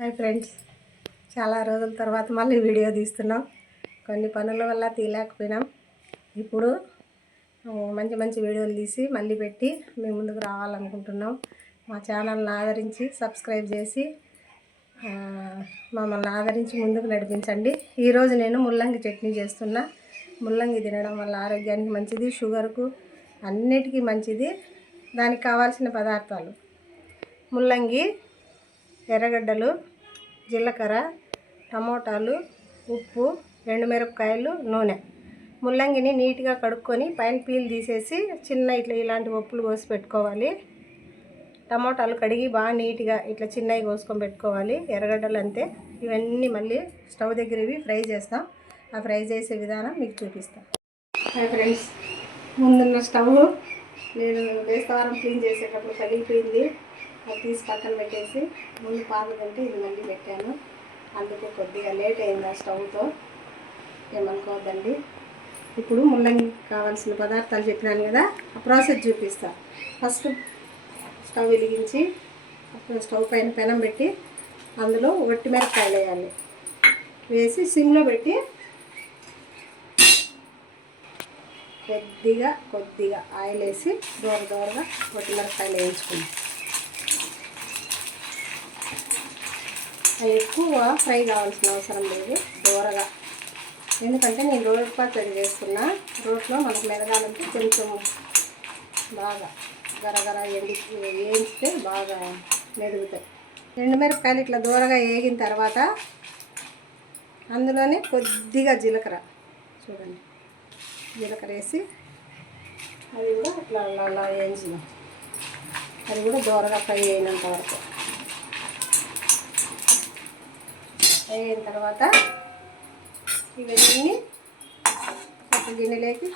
Hi friends. చాలా రోజుల తర్వాత మళ్ళీ వీడియో తీస్తున్నాం. కొన్ని పనుల వల్ల తీయలేకపోయినాం. ఇప్పుడు మంచి మంచి వీడియోలు తీసి మళ్ళీ పెట్టి మీ ముందుకు రావాలనుకుంటున్నాం. మా ఛానల్ని ఆదరించి సబ్స్క్రైబ్ చేసి మమ్మల్ని ఆదరించి ముందుకు నడిపించండి. ఈరోజు నేను ముల్లంగి చట్నీ చేస్తున్నా. ముల్లంగి తినడం వల్ల ఆరోగ్యానికి మంచిది షుగర్కు అన్నిటికీ మంచిది. దానికి కావాల్సిన పదార్థాలు. ముల్లంగి ఎర్రగడ్డలు జీలకర్ర టమోటాలు ఉప్పు రెండు మిరపకాయలు నూనె. ముల్లంగిని నీట్గా కడుక్కొని పైన పీల్ తీసేసి చిన్న ఇట్లా ఇలాంటి ఉప్పులు కోసి పెట్టుకోవాలి. టమోటాలు కడిగి బాగా నీట్గా ఇట్లా చిన్నవి కోసుకొని పెట్టుకోవాలి. ఎర్రగడ్డలు అంతే. ఇవన్నీ మళ్ళీ స్టవ్ దగ్గర ఇవి ఫ్రై చేస్తాం. ఆ ఫ్రై చేసే విధానం మీకు చూపిస్తాం. హాయ్ ఫ్రెండ్స్ ముందున్న స్టవ్ నేను వేస్తవారం క్లీన్ చేసేటప్పుడు పగిలిపోయింది. తీసి పక్కన పెట్టేసి ముందు పాతదంటే ఇది మళ్ళీ పెట్టాను. అందుకే కొద్దిగా లేట్ అయింది ఆ స్టవ్తో. ఏమనుకోవద్దండి. ఇప్పుడు ముల్లంగి కావాల్సిన పదార్థాలు చెప్పినాను కదా ఆ ప్రాసెస్ చూపిస్తా. ఫస్ట్ స్టవ్ వెలిగించి అప్పుడు స్టవ్ పైన పెనం పెట్టి అందులో ఒట్టి మిరపకాయలు వేయాలి. వేసి సిమ్లో పెట్టి కొద్దిగా కొద్దిగా ఆయిల్ వేసి దూర దూరగా ఒట్టి మిరపకాయలు వేయించుకుందాం అవి ఎక్కువ ఫ్రై కావాల్సిన అవసరం లేదు దూరగా. ఎందుకంటే నేను రోడ్ పచ్చడి చేస్తున్నా రోట్లో మనకు మెదగాలంటే కొంచెం బాగా గరగర ఎండి వేయించితే బాగా మెరుగుతాయి ఎండు మిరపకాయలు ఇట్లా దూరగా వేగిన తర్వాత అందులోనే కొద్దిగా జీలకర్ర చూడండి. జీలకర్ర వేసి అది కూడా ఇట్లా అలా వేయించినాం అది కూడా దూరగా ఫ్రై అయినంత వరకు. అయిన తర్వాత ఇవన్నీ ఒక గిన్నెలోకి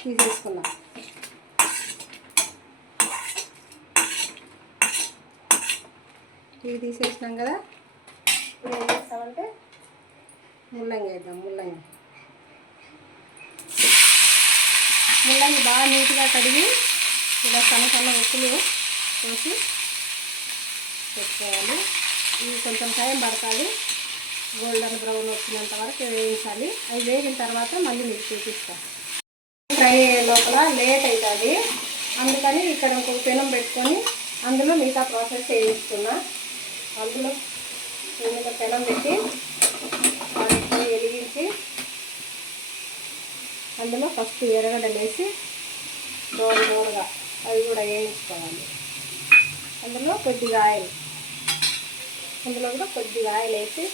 తీసేసుకున్నాం ఇవి తీసేసినాం కదా ఇప్పుడు ఏం చేస్తామంటే ముల్లంగి వేద్దాం ముల్లంగి. ముల్లంగి బాగా నీట్గా కడిగి ఇలా సన్న సన్న ఉప్పులు పోసి పెట్టుకోవాలి. ఇవి కొంచెం టైం పడుతుంది. గోల్డెన్ బ్రౌన్ వచ్చినంత వరకు వేయించాలి. అవి వేగిన తర్వాత మళ్ళీ మీకు చూపిస్తాను ఫ్రై అయ్యే లోపల లేట్ అవుతుంది. అందుకని ఇక్కడ ఇంకొక పెనం పెట్టుకొని అందులో మిగతా ప్రాసెస్ చేయిస్తున్నా. అందులో ఇందులో పెనం పెట్టి వాటిని వెలిగించి అందులో ఫస్ట్ ఎర్రగడ్డలు వేసి దోర దోరగా అవి కూడా వేయించుకోవాలి. అందులో కొద్దిగా ఆయిల్. అందులో కూడా కొద్దిగా ఆయిల్ వేసి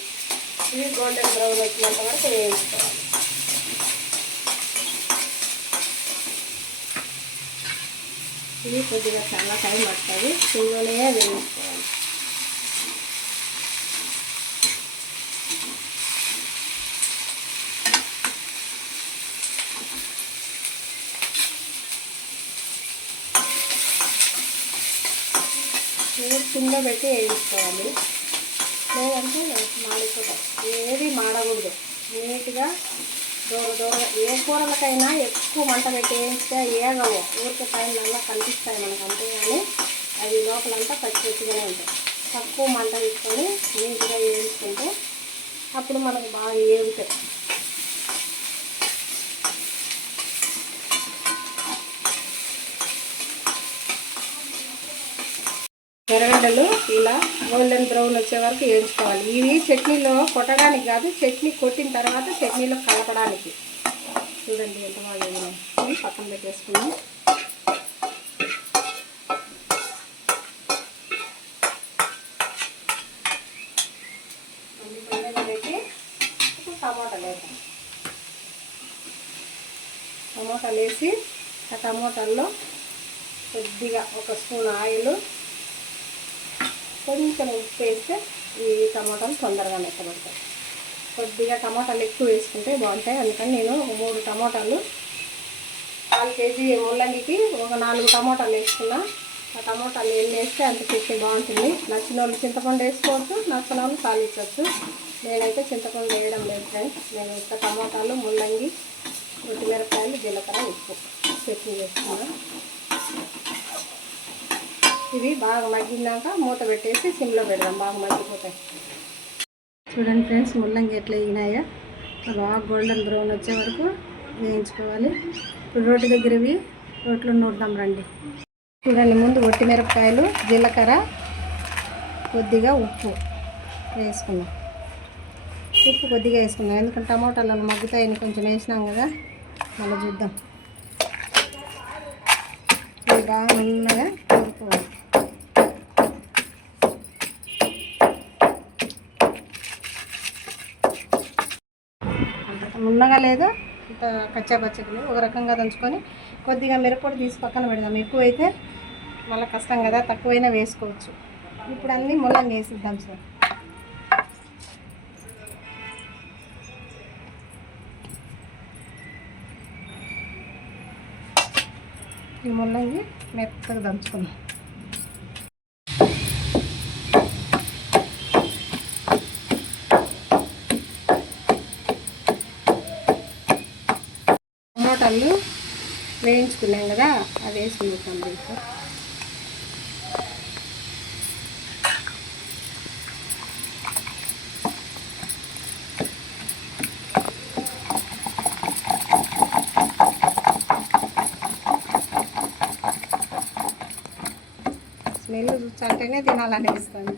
ఇవి గోల్డెన్ బ్రౌన్ వచ్చినంత వరకు వేయించుకోవాలి. ఇవి కొద్దిగా చాలా టైం పడుతుంది. సిమ్లోనే వేయించుకోవాలి. కింద పెట్టి వేయించుకోవాలి. లేదంటే మాడిపోతాయి. ఏది మాడకూడదు. నీట్గా దూర దూర ఏ కూరలకైనా ఎక్కువ మంట పెట్టి వేయిస్తే ఏగవు. ఊరికే పైన కనిపిస్తాయి మనకు అంతే కానీ అవి లోపలంతా పచ్చి పచ్చిగానే ఉంటాయి. తక్కువ మంట తీసుకొని నీట్గా వేయించుకుంటే అప్పుడు మనకు బాగా ఏగుతాయి. ఎర్రగడ్డలు ఇలా గోల్డెన్ బ్రౌన్ వచ్చే వరకు వేయించుకోవాలి. ఇవి చట్నీలో కొట్టడానికి కాదు చట్నీ కొట్టిన తర్వాత చట్నీలో కలపడానికి. చూడండి ఎంత బాగా పక్కన పెట్టేసుకున్నాం. మళ్ళీ టమాటాలు వేద్దాం. టమాటాలు వేసి ఆ టమాటాల్లో కొద్దిగా ఒక స్పూన్ ఆయిల్ కొంచెం ఉప్పు వేస్తే ఈ టమాటాలు తొందరగా మెత్తబడతాయి. కొద్దిగా టమాటాలు ఎక్కువ వేసుకుంటే బాగుంటాయి. అందుకని నేను మూడు టమాటాలు నాలుగు కేజీ ముల్లంగికి ఒక నాలుగు టమాటాలు వేసుకున్నా. ఆ టమాటాలు ఎన్ని వేస్తే అంత చట్నీ బాగుంటుంది. నచ్చిన వాళ్ళు చింతపండు వేసుకోవచ్చు నచ్చిన వాళ్ళు కాలించవచ్చు నేనైతే చింతపండు వేయడం లేదు ఫ్రెండ్స్. నేను ఇంత టమాటాలు ముల్లంగి మిరపకాయలు జీలకర్ర ఉప్పు. చట్నీ వేసుకున్నాను ఇవి బాగా మగ్గినాక మూత పెట్టేసి సిమ్లో పెడదాం. బాగా మగ్గిపోతాయి. చూడండి ఫ్రెండ్స్ ముల్లంగి ఎట్లా వేగినాయో బాగా గోల్డెన్ బ్రౌన్ వచ్చే వరకు వేయించుకోవాలి. ఇప్పుడు రోటి దగ్గరవి రోట్లో నూడదాం రండి. చూడండి ముందు ఒట్టి మిరపకాయలు జీలకర్ర కొద్దిగా ఉప్పు వేసుకున్నాం ఉప్పు కొద్దిగా వేసుకున్నాం ఎందుకంటే టమాటాలు మగ్గుతాయని కొంచెం వేసినాం కదా మళ్ళీ చూద్దాం. బాగా నున్నగా కలుపుకోవాలి నున్నగా లేదు? ఇంత కచ్చాపచ్చగా లేదు ఒక రకంగా దంచుకొని కొద్దిగా మిరపొడి తీసి పక్కన పెడదాం. ఎక్కువైతే మళ్ళీ కష్టం కదా తక్కువైనా వేసుకోవచ్చు. ఇప్పుడు అన్నీ ముల్లంగి వేసిద్దాం సార్. ఈ ముల్లంగి మెత్తగా దంచుకున్నాం వేయించుకున్నాం కదా అవి వేసుకుంటాం దీంట్లో స్మెల్ చూస్తుంటేనే తినాలనిపిస్తుంది.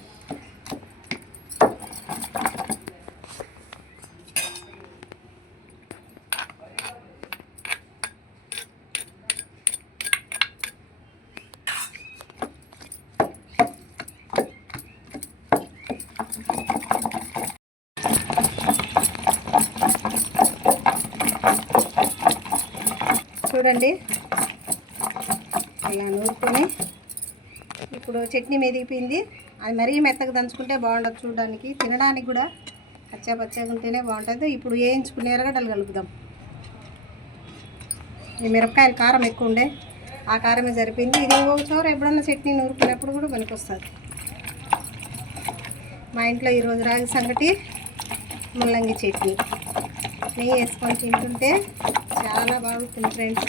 చూడండి. ఇలా నూరుకొని ఇప్పుడు చట్నీ మెదిగిపోయింది. అది మరీ మెత్తగా దంచుకుంటే బాగుండదు చూడడానికి. తినడానికి కూడా పచ్చా పచ్చగా ఉంటేనే బాగుంటుంది. ఇప్పుడు వేయించుకునే ఎరగడలు కలుపుదాం. ఈ మిరపకాయలు కారం ఎక్కువ ఉండే ఆ కారమే సరిపోయింది. ఇది ఒక చోర ఎప్పుడన్నా చట్నీ నూరుకునేప్పుడు కూడా పనికొస్తుంది. మా ఇంట్లో ఈరోజు రాగి సంగటి ముల్లంగి చట్నీ. నెయ్యి వేసుకొని తింటుంటే చాలా బాగుంటుంది ఫ్రెండ్స్.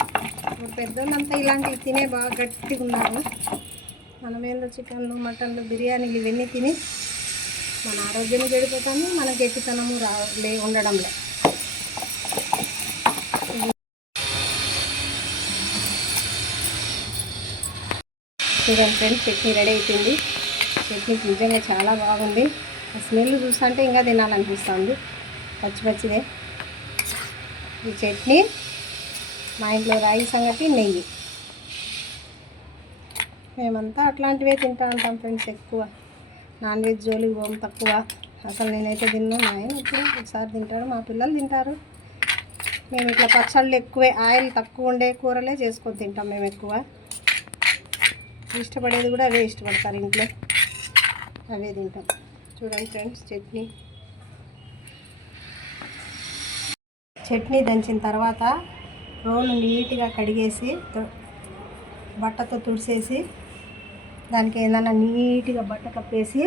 ఇప్పుడు పెద్దోళ్ళంతా ఇలాంటివి తినే బాగా గట్టిగా ఉన్నారు. మనం ఏందో చికెన్లు మటన్లు బిర్యానీలు ఇవన్నీ తిని మన ఆరోగ్యం చెడిపోతాము మన గట్టితనము రా లే ఉండడంలే చూడండి ఫ్రెండ్స్ చట్నీ రెడీ అయిపోయింది. చట్నీ నిజంగా చాలా బాగుంది. స్మెల్ చూస్తుంటే ఇంకా తినాలనిపిస్తుంది పచ్చి పచ్చిదే. ఈ చట్నీ. మా ఇంట్లో రాగి సంగటి నెయ్యి. మేమంతా అట్లాంటివే తింటా ఉంటాం ఫ్రెండ్స్ ఎక్కువ. నాన్ వెజ్ జోలికి పోము తక్కువ. అసలు నేనైతే తిన్నాను ఆయన ఇప్పుడు ఒకసారి తింటాడు మా పిల్లలు తింటారు. మేము ఇట్లా పచ్చళ్ళు ఎక్కువే ఆయిల్ తక్కువ ఉండే కూరలే చేసుకొని తింటాం మేము ఎక్కువ. ఇష్టపడేది కూడా అవే ఇష్టపడతారు ఇంట్లో. అవే తింటాం. చూడండి ఫ్రెండ్స్ చట్నీ. చట్నీ దంచిన తర్వాత రోలు నీట్గా కడిగేసి తో- బట్టతో తుడిసేసి దానికి ఏదైనా నీట్గా బట్ట కప్పేసి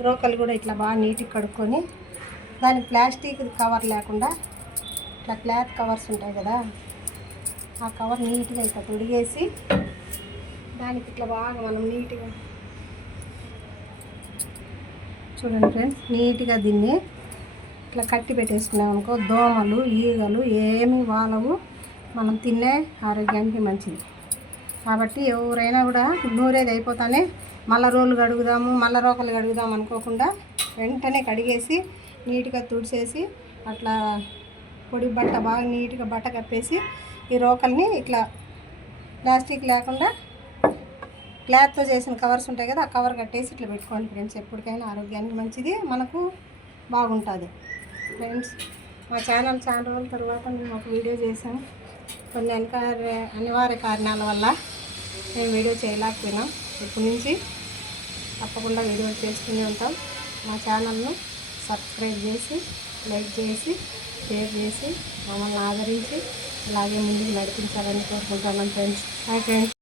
రోకలు కూడా ఇట్లా బాగా నీట్గా కడుక్కొని దానికి ప్లాస్టిక్ కవర్ లేకుండా ఇట్లా క్లాత్ కవర్స్ ఉంటాయి కదా ఆ కవర్ నీట్గా ఇట్లా తొడిగేసి దానికి ఇట్లా బాగా మనం నీట్గా చూడండి ఫ్రెండ్స్ నీట్గా దీన్ని ఇట్లా కట్టి పెట్టేసుకున్నాం అనుకో దోమలు ఈగలు ఏమి వాలవు. మనం తినే ఆరోగ్యానికి మంచిది. కాబట్టి ఎవరైనా కూడా నూరేది అయిపోతానే మళ్ళా రోలు కడుగుదాము మళ్ళా రోకలు కడుగుదాం అనుకోకుండా వెంటనే కడిగేసి నీట్గా తుడిచేసి అట్లా పొడి బట్ట బాగా నీట్గా బట్ట కప్పేసి ఈ రోకల్ని ఇట్లా ప్లాస్టిక్ లేకుండా క్లాత్తో చేసిన కవర్స్ ఉంటాయి కదా ఆ కవర్ కట్టేసి ఇట్లా పెట్టుకోండి ఫ్రెండ్స్ ఎప్పటికైనా ఆరోగ్యానికి మంచిది. మనకు బాగుంటుంది. ఫ్రెండ్స్ మా ఛానల్ చాలా రోజుల తర్వాత మేము ఒక వీడియో చేసాం కొన్ని అనివార్య అనివార్య కారణాల వల్ల మేము వీడియో చేయలేకపోయినాం. ఇప్పటి నుంచి తప్పకుండా వీడియో చేస్తూనే ఉంటాం. మా ఛానల్ను సబ్స్క్రైబ్ చేసి లైక్ చేసి షేర్ చేసి మమ్మల్ని ఆదరించి అలాగే ముందుకు నడిపించాలని కోరుకుంటున్నాం ఫ్రెండ్స్. Hi friends